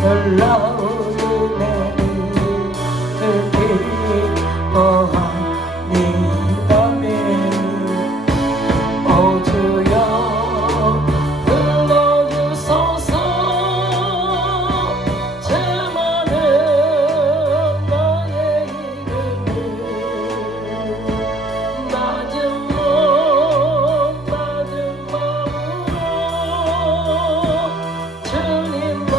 놀라운 은혜를 기뻐하니다네. 오 주여 불러주소서. 제 많은 나의 이름을 낮은 몸 낮은 마음으로 주님만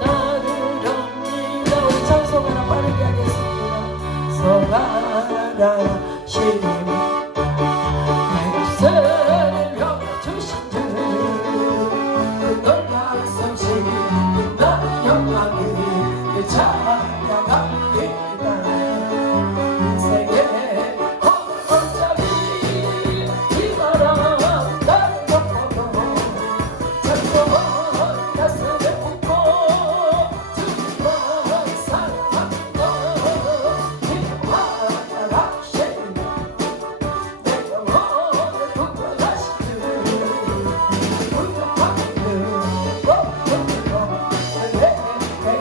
따르렵니다. 우리 찬송 하나 빠르게 하겠습니다. 선하신 백성을 주신 주, 놀라우신 나의 영광을 찬양합니다. 인생의 헛것잡이 이마라 나를 덮어도 찬송은 가슴에 품고 주님만 사랑합니다. 기뻐하신 내 영혼을 구원하신 주, 불쌍한 그 높은 것 은혜합니다.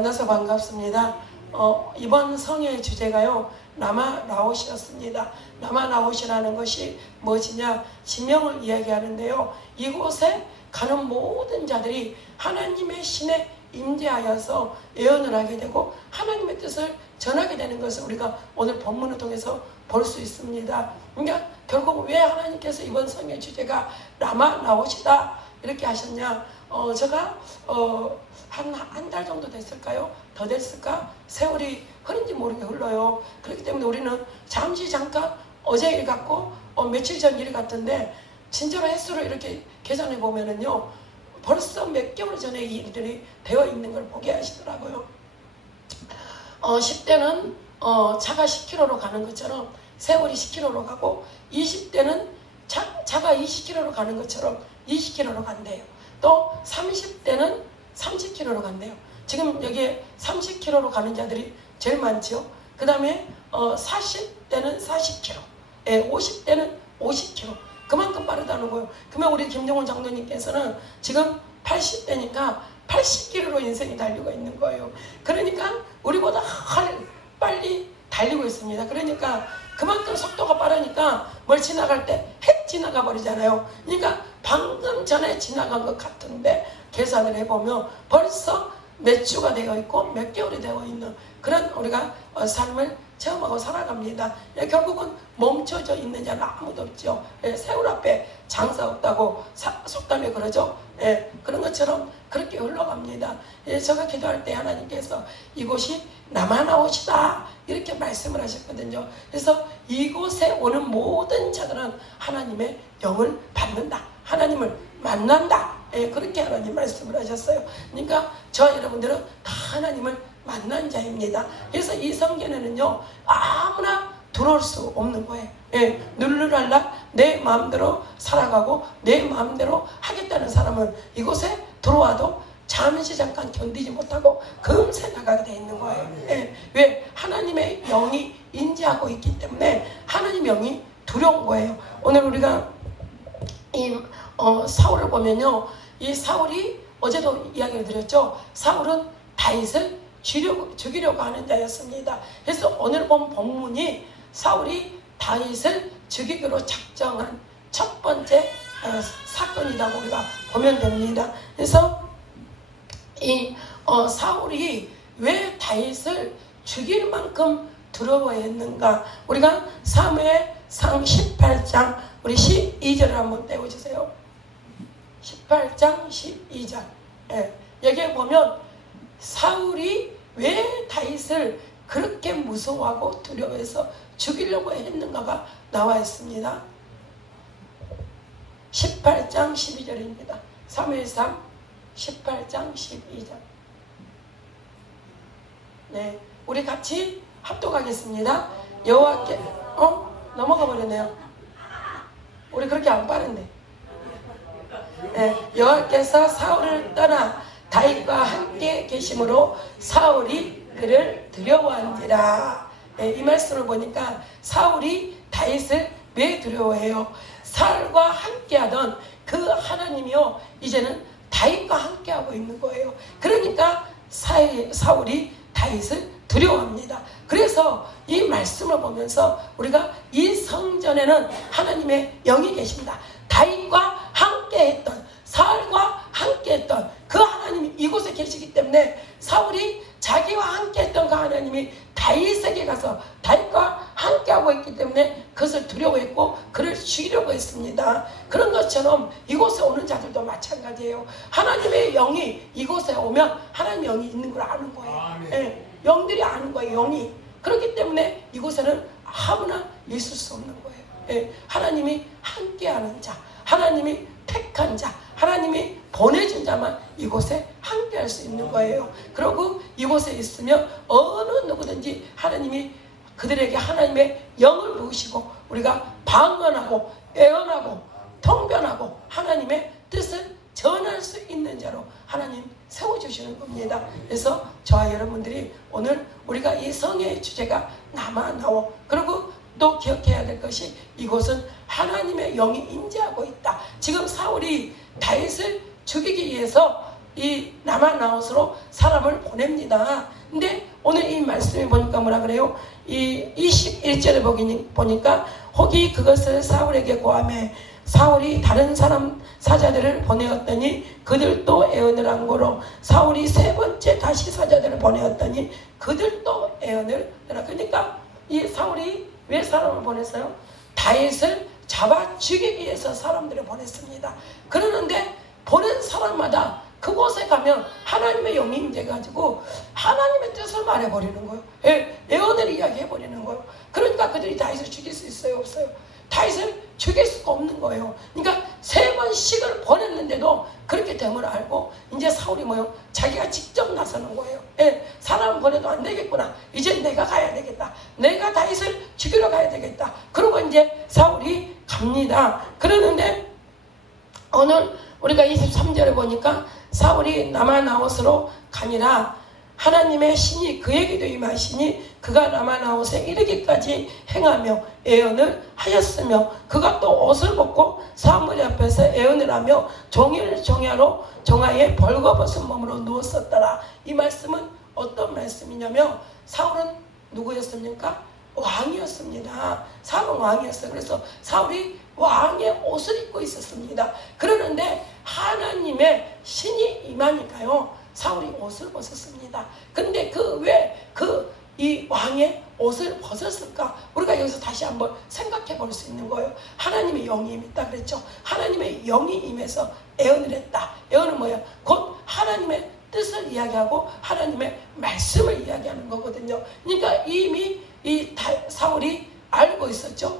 만나서 반갑습니다. 이번 성의 주제가요, 라마라옷이었습니다. 라마라옷이라는 것이 무엇이냐? 지명을 이야기하는데요. 이곳에 가는 모든 자들이 하나님의 신에 임재하여서 예언을 하게 되고 하나님의 뜻을 전하게 되는 것을 우리가 오늘 본문을 통해서 볼 수 있습니다. 그러니까 결국 왜 하나님께서 이번 성의 주제가 라마라옷이다 이렇게 하셨냐? 제가 한 달 정도 됐을까요? 더 됐을까? 세월이 흐른지 모르게 흘러요. 그렇기 때문에 우리는 잠깐 어제 일 같고 며칠 전 일 같은데 진짜로 횟수를 이렇게 계산해 보면은요, 벌써 몇 개월 전에 이 일들이 되어 있는 걸 보게 하시더라고요. 10대는 차가 10km로 가는 것처럼 세월이 10km로 가고, 20대는 차가 20km로 가는 것처럼 20km로 간대요. 또 30대는 30km로 간대요. 지금 여기에 30km로 가는 자들이 제일 많죠. 그 다음에 40대는 40km, 50대는 50km. 그만큼 빠르다는 거예요. 그러면 우리 김정훈 장로님께서는 지금 80대니까 80km로 인생이 달리고 있는 거예요. 그러니까 우리보다 빨리 달리고 있습니다. 그러니까 그만큼 속도가 빠르니까 뭘 지나갈 때 핵 지나가 버리잖아요. 그러니까 방금 전에 지나간 것 같은데 계산을 해보면 벌써 몇 주가 되어 있고 몇 개월이 되어 있는 그런 우리가 삶을 체험하고 살아갑니다. 결국은 멈춰져 있는 자는 아무도 없죠. 세월 앞에 장사 없다고 속담에 그러죠. 그런 것처럼 그렇게 흘러갑니다. 제가 기도할 때 하나님께서 이곳이 라마라옷이다 이렇게 말씀을 하셨거든요. 그래서 이곳에 오는 모든 자들은 하나님의 영을 받는다, 하나님을 만난다, 그렇게 하나님 말씀을 하셨어요. 그러니까 저와 여러분들은 다 하나님을 만난 자입니다. 그래서 이 성전에는요, 아무나 들어올 수 없는 거예요. 누르랄라 내 마음대로 살아가고 내 마음대로 하겠다는 사람은 이곳에 들어와도 잠시 잠깐 견디지 못하고 금세 나가게 돼 있는 거예요. 왜? 하나님의 영이 인지하고 있기 때문에 하나님의 영이 두려운 거예요. 오늘 우리가 이 사울을 보면요, 이 사울이 어제도 이야기를 드렸죠. 사울은 다윗을 죽이려고 하는 자였습니다. 그래서 오늘 본 본문이 사울이 다윗을 죽이기로 작정한 첫 번째 사건이라고 우리가 보면 됩니다. 그래서 이 사울이 왜 다윗을 죽일 만큼 두려워했는가? 우리가 사무엘상 18장 우리 12절을 한번 떼어주세요. 18장 12절. 여기에 보면 사울이 왜 다윗을 그렇게 무서워하고 두려워해서 죽이려고 했는가가 나와 있습니다. 18장 12절입니다. 사무엘상 18장 12절. 네, 우리 같이 합독하겠습니다. 여호와께 넘어가 버렸네요. 우리 그렇게 안 빠른데. 여호와께서 사울을 떠나 다윗과 함께 계심으로 사울이 그를 두려워한지라. 이 말씀을 보니까 사울이 다윗을 왜 두려워해요? 사울과 함께하던 그 하나님이요, 이제는 다윗과 함께하고 있는 거예요. 그러니까 사울이 다윗을 두려워합니다. 그래서 이 말씀을 보면서 우리가 이 성전에는 하나님의 영이 계십니다. 다윗과 함께했던, 사울과 함께했던 그 하나님이 이곳에 계시기 때문에 사울이 자기와 함께했던 그 하나님이 다윗에게 가서 다윗과 함께하고 있기 때문에 그것을 두려워했고 그를 죽이려고 했습니다. 그런 것처럼 이곳에 오는 자들도 마찬가지예요. 하나님의 영이 이곳에 오면 하나님의 영이 있는 걸 아는 거예요. 영들이 아는 거예요. 영이. 그렇기 때문에 이곳에는 아무나 있을 수 없는 거예요. 하나님이 함께하는 자, 하나님이 택한 자, 하나님이 보내준 자만 이곳에 함께할 수 있는 거예요. 그리고 이곳에 있으면 어느 누구든지 하나님이 그들에게 하나님의 영을 부으시고 우리가 방언하고 예언하고 통변하고 하나님의 뜻을 전할 수 있는 자로 하나님 세워주시는 겁니다. 그래서 저와 여러분들이 오늘 우리가 이 성의 주제가 라마라옷, 그리고 또 기억해야 될 것이 이곳은 하나님의 영이 임재하고 있다. 지금 사울이 다윗을 죽이기 위해서 이 라마나웃으로 사람을 보냅니다. 근데 오늘 이 말씀에 보니까 뭐라 그래요? 이 21절에 보니까 혹이 그것을 사울에게 고하매 사울이 다른 사람 사자들을 보내었더니 그들도 애언을 한 거로 사울이 세 번째 다시 사자들을 보내었더니 그들도 애언을 하라. 그러니까 이 사울이 왜 사람을 보냈어요? 다윗을 잡아 죽이기 위해서 사람들을 보냈습니다. 그러는데 보낸 사람마다 그곳에 가면 하나님의 영이 임재가지고 하나님의 뜻을 말해버리는 거예요. 애언을 이야기해버리는 거예요. 그러니까 그들이 다윗을 죽일 수 있어요? 없어요? 다윗을 죽일 수가 없는 거예요. 그러니까 3번씩을 보냈는데도 그렇게 됨을 알고 이제 사울이 뭐요? 자기가 직접 나서는 거예요. 사람 보내도 안 되겠구나. 이제 내가 가야 되겠다. 내가 다윗을 죽이러 가야 되겠다. 그러고 이제 사울이 갑니다. 그러는데 오늘 우리가 23절에 보니까 사울이 라마나웃으로 가니라 하나님의 신이 그에게도 임하시니 그가 라마나웃에 이르기까지 행하며 애언을 하였으며 그가 또 옷을 벗고 사무엘 앞에서 애언을 하며 종일 종야에 벌거벗은 몸으로 누웠었더라. 이 말씀은 어떤 말씀이냐면 사울은 누구였습니까? 왕이었습니다. 사울은 왕이었어요. 그래서 사울이 왕의 옷을 입고 있었습니다. 그러는데 하나님의 신이 임하니까요 사울이 옷을 벗었습니다. 근데 이 왕의 옷을 벗었을까? 우리가 여기서 다시 한번 생각해 볼 수 있는 거예요. 하나님의 영이 임했다 그랬죠. 하나님의 영이 임해서 애언을 했다. 애언은 뭐예요? 곧 하나님의 뜻을 이야기하고 하나님의 말씀을 이야기하는 거거든요. 그러니까 이미 사울이 알고 있었죠.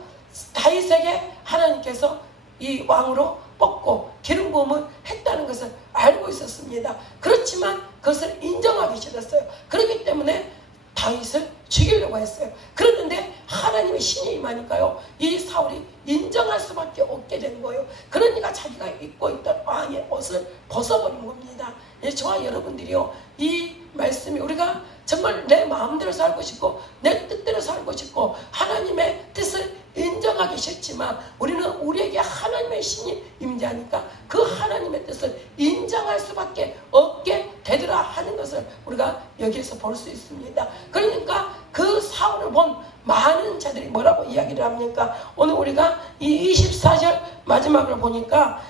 다윗에게 하나님께서 이 왕으로 뽑고 기름 부음을 했다는 것을 알고 있었습니다. 그렇지만 그것을 인정하기 싫었어요. 그렇기 때문에 다윗을 죽이려고 했어요. 그런데 하나님의 신이 임하니까요 이 사울이 인정할 수밖에 없게 된 거예요. 그러니까 자기가 입고 있던 왕의 옷을 벗어버린 겁니다. 저와 여러분들이요 이 말씀이 우리가 정말 내 마음대로 살고 싶고 내 뜻대로 살고 싶고 하나님의 뜻을 인정하기 싫지만 우리는 우리에게 하나님의 신이 임재하니까 그 하나님의 뜻을 인정할 수밖에 없게 되더라 하는 것을 우리가 여기에서 볼 수 있습니다. 그러니까 그 사울을 본 많은 자들이 뭐라고 이야기를 합니까? 오늘 우리가 이 24절 마지막을 보니까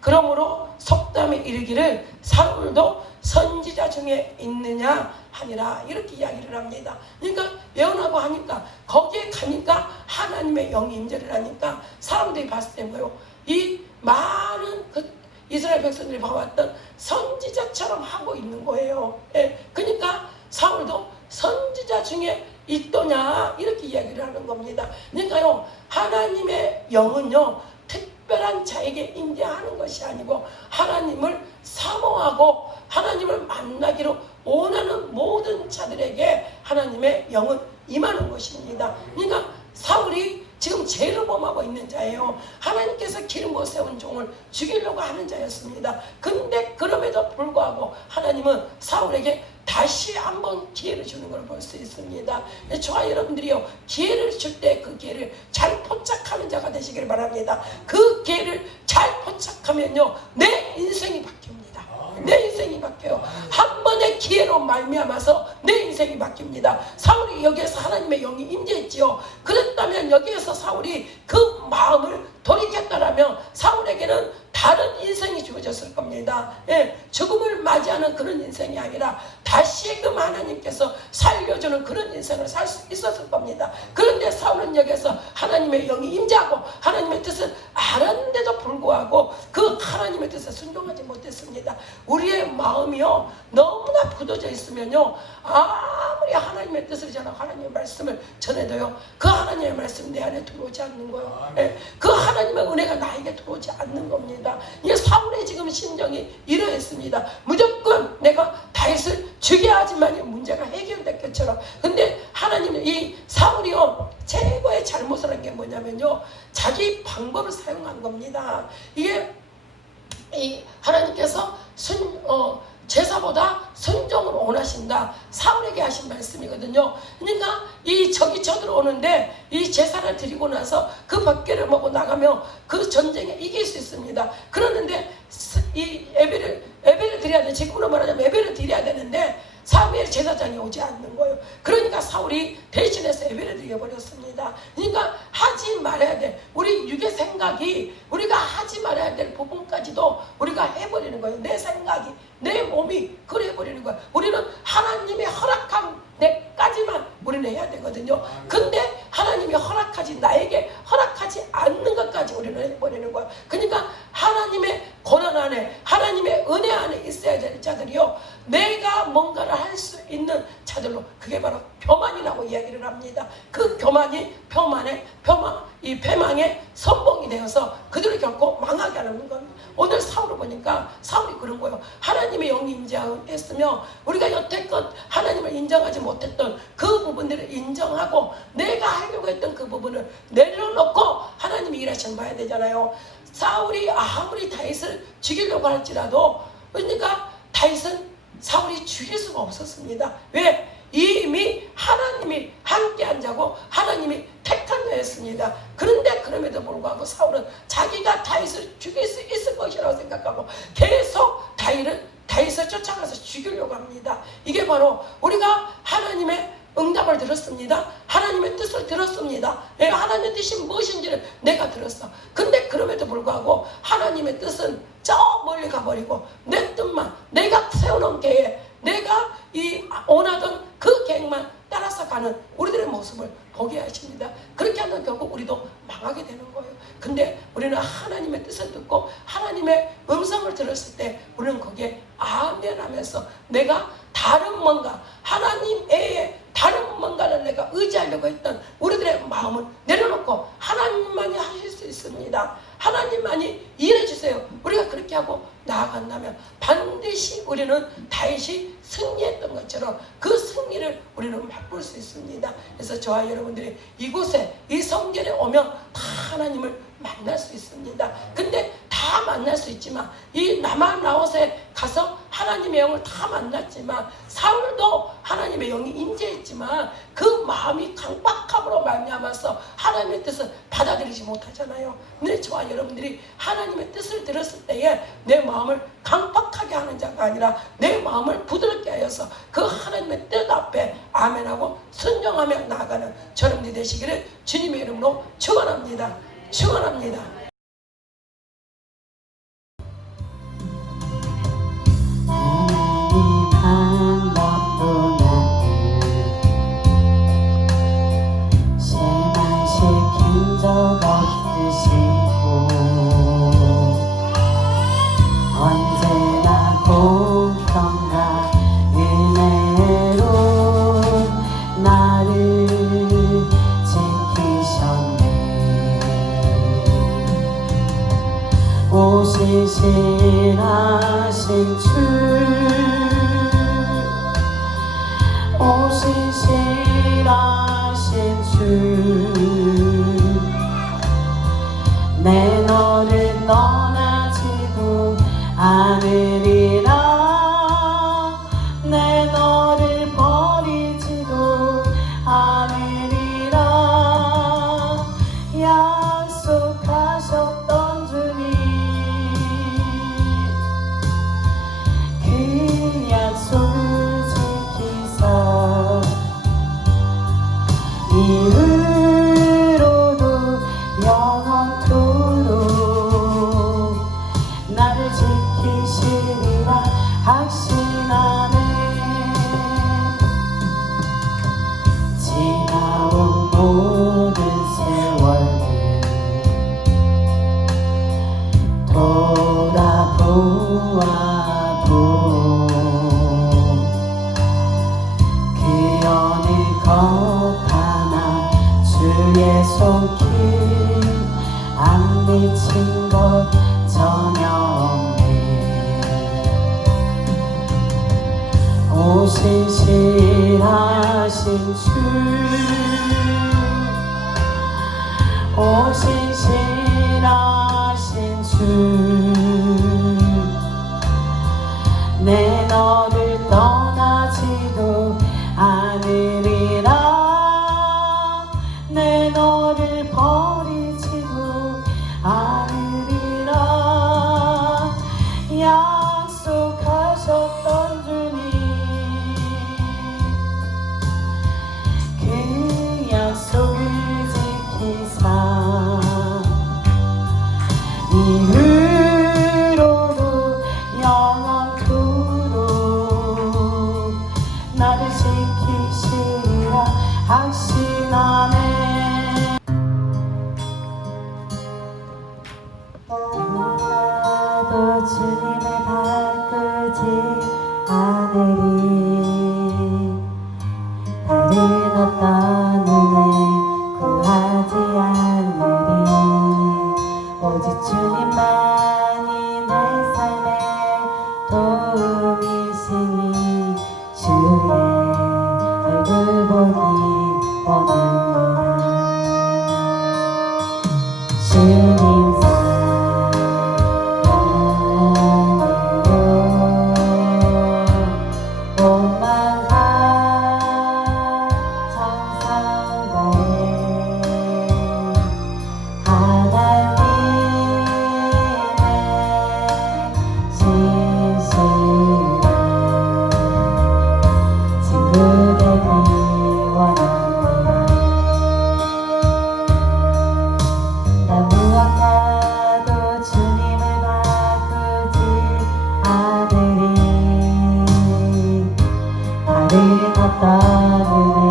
그러므로 속담에 이르기를 사울도 선지자 중에 있느냐 하니라 이렇게 이야기를 합니다. 그러니까 예언하고 하니까 거기에 가니까 하나님의 영이 임재를 하니까 사람들이 봤을 때 뭐요? 이 많은 이스라엘 백성들이 봐왔던 선지자처럼 하고 있는 거예요. 그러니까 사울도 선지자 중에 있더냐 이렇게 이야기를 하는 겁니다. 그러니까요 하나님의 영은요 특별한 자에게 임재하는 것이 아니고 하나님을 사모하고 하나님을 만나기로 원하는 모든 자들에게 하나님의 영은 임하는 것입니다. 그러니까 사울이 지금 죄를 범하고 있는 자예요. 하나님께서 기름 부어 세운 종을 죽이려고 하는 자였습니다. 근데 그럼에도 불구하고 하나님은 사울에게 다시 한번 기회를 주는 걸 볼 수 있습니다. 저와 여러분들이요 기회를 줄 때 그 기회를 잘 포착하는 자가 되시길 바랍니다. 그 기회를 잘 포착하면요 내 인생이 바뀝니다. 내 인생이 바뀌어요. 한 번의 기회로 말미암아서 내 인생이 바뀝니다. 사울이 여기에서 하나님의 영이 임재했지요. 그랬다면 여기에서 사울이 그 마음을 돌이켰다라면 사울에게는 다른 인생이 주어졌을 겁니다. 죽음을 맞이하는 그런 인생이 아니라 다시금 하나님께서 살려주는 그런 인생을 살 수 있었을 겁니다. 그런데 사울은 여기서 하나님의 영이 임재하고 하나님의 뜻을 알았는데도 불구하고 그 하나님의 뜻에 순종하지 못했습니다. 우리의 마음이요 너무나 굳어져 있으면요 아무리 하나님의 뜻을 전하고 하나님의 말씀을 전해도요 그 하나님의 말씀 내 안에 들어오지 않는 거예요. 그 하나님의 은혜가 나에게 들어오지 않는 겁니다. 이게 사울의 지금 심정이 이러했습니다. 무조건 내가 다윗을 죽여야 하지만 문제가 해결될 것처럼. 근데 하나님은 이 사울이요 최고의 잘못을 한 게 뭐냐면요 자기 방법을 사용한 겁니다. 이게 이 하나님께서 제사보다 순종을 원하신다. 사울에게 하신 말씀이거든요. 그러니까 이 적이 쳐들어오는데 이 제사를 드리고 나서 그 밖에를 먹고 나가면 그 전쟁에 이길 수 있습니다. 그러는데 이 예배를 드려야 돼. 지금으로 말하자면 예배를 드려야 되는데 사무엘 제사장이 오지 않는 거예요. 그러니까 사울이 대신해서 예배를 드려버렸습니다. 그러니까 하지 말아야 돼. 우리 육의 생각이 우리가 하지 말아야 될 부분까지도 우리가 해버리는 거예요. 내 생각이, 내 몸이 그래 해버리는 거예요. 우리는 하나님의 허락한 데까지만 우리는 해야 되거든요. 근데 하나님이 나에게 허락하지 않는 것까지 우리는 해버리는 거예요. 그러니까 하나님의 고난 안에, 하나님의 은혜 안에 있어야 될 자들이요, 내가 뭔가를 할 수 있는 자들로, 그게 바로 교만이라고 이야기를 합니다. 그 교만이 이 패망의 선봉이 되어서 그들을 결코 망하게 하는 겁니다. 오늘 사울을 보니까 사울이 그런 거예요. 하나님의 영이 임재했으며 우리가 여태껏 하나님을 인정하지 못했던 그 부분들을 인정하고 내가 하려고 했던 그 부분을 내려놓고 하나님이 일하시는 봐야 되잖아요. 사울이 아무리 다윗을 죽이려고 할지라도, 그러니까 다윗은 사울이 죽일 수가 없었습니다. 왜? 이미 하나님이 함께한 자고 하나님이 택한 자였습니다. 그런데 그럼에도 불구하고 사울은 자기가 다윗을 죽일 수 있을 것이라고 생각하고 계속 다윗을 쫓아가서 죽이려고 합니다. 이게 바로 우리가 하나님의 응답을 들었습니다. 하나님의 뜻을 들었습니다. 하나님의 뜻이 무엇인지를 내가 들었어. 근데 그럼에도 불구하고 하나님의 뜻은 저 멀리 가버리고 내 뜻만, 내가 세워놓은 계획, 내가 이 원하던 그 계획만 따라서 가는 우리들의 모습을 보게 하십니다. 그렇게 하면 결국 우리도 망하게 되는 거예요. 근데 우리는 하나님의 뜻을 듣고 하나님의 음성을 들었을 때 우리는 거기에 아멘 하면서 내가 다른 뭔가, 하나님 외에 다른 뭔가를 내가 의지하려고 했던 우리들의 마음을 내려놓고 하나님만이 하실 수 있습니다. 하나님만이 일해주세요. 우리가 그렇게 하고 나아간다면 반드시 우리는 다윗이 승리했던 것처럼 그 승리를 우리는 맛볼 수 있습니다. 그래서 저와 여러분들이 이곳에, 이 성전에 오면 다 하나님을 만날 수 있습니다. 근데 다 만날 수 있지만 이 남아나옷에 가서 하나님의 영을 다 만났지만, 사울도 하나님의 영이 임재했지만 그 마음이 강박함으로 말미암아서 하나님의 뜻을 받아들이지 못하잖아요. 근데 저와 여러분들이 하나님의 뜻을 들었을 때에 내 마음을 강박하게 하는 자가 아니라 내 마음을 부드럽게 하여서 그 하나님의 뜻 앞에 아멘하고 순종하며 나아가는 저놈들이 되시기를 주님의 이름으로 축원합니다. 축원합니다. 신실하신 주, 오 신실하신 주, 내 너를 떠나지도 않으리라, 내 너를 버리지도 않으리라, 약속하셨던 주님, 약속 지키사 이후로도 영원토록 나를 지키시리라 확신하네. 지나온 모든 세월을 돌아보아도 주의 손길 안 미친 것 전혀 없네. 오 신실하신 주, 오 신실하신 주, 내 너 어떤 은혜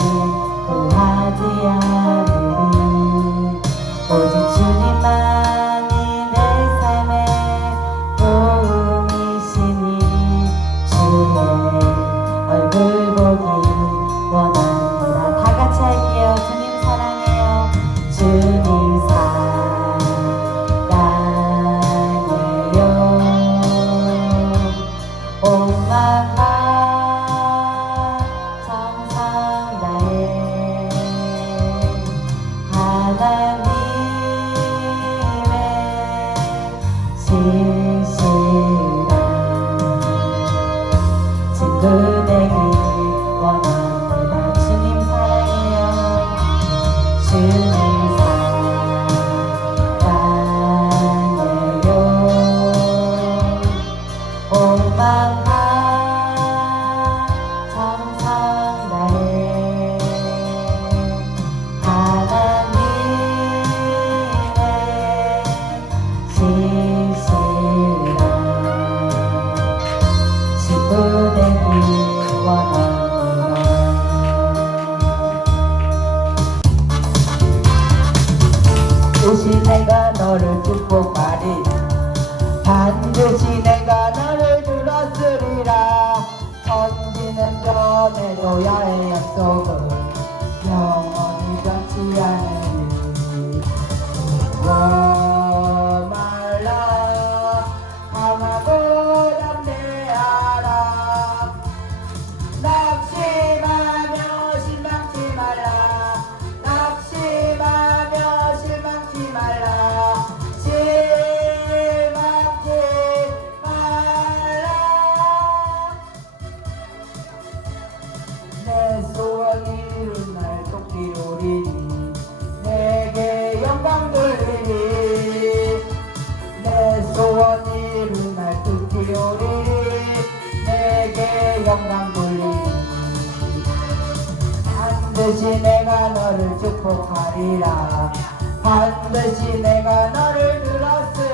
구하지 않으리 오직 주님만이 내 삶의 도움이시니 주의 얼굴 보기 원합니다. 다 같이 할게요. 주님 사랑해요. 주님 사랑해요. 온 마음 정성 다해 하나님의 신실한 친구 되기 원합니다. 주님 사랑해요. 주님 사랑해요. 온 마음 정성 다해 하나님의 신실한 친구 되기 원합니다. 반드시 내가 너를 축복하리 반드시 내가 너를 들었으리라 천지는 변해도 야의 약속은 영원히 변치 않으리 말라 강하고 담대하라 낙심하며 실망치 말라 낙심하며 실망치 말라 실망치 말라 내 소원이 이룬 날 토끼 오리니 내게 영광 돌리니 내 소원이 이룬 날 토끼 오리니 내게 영광 돌리니 반드시 내가 너를 축복하리라 반드시 내가 너를 들었으리라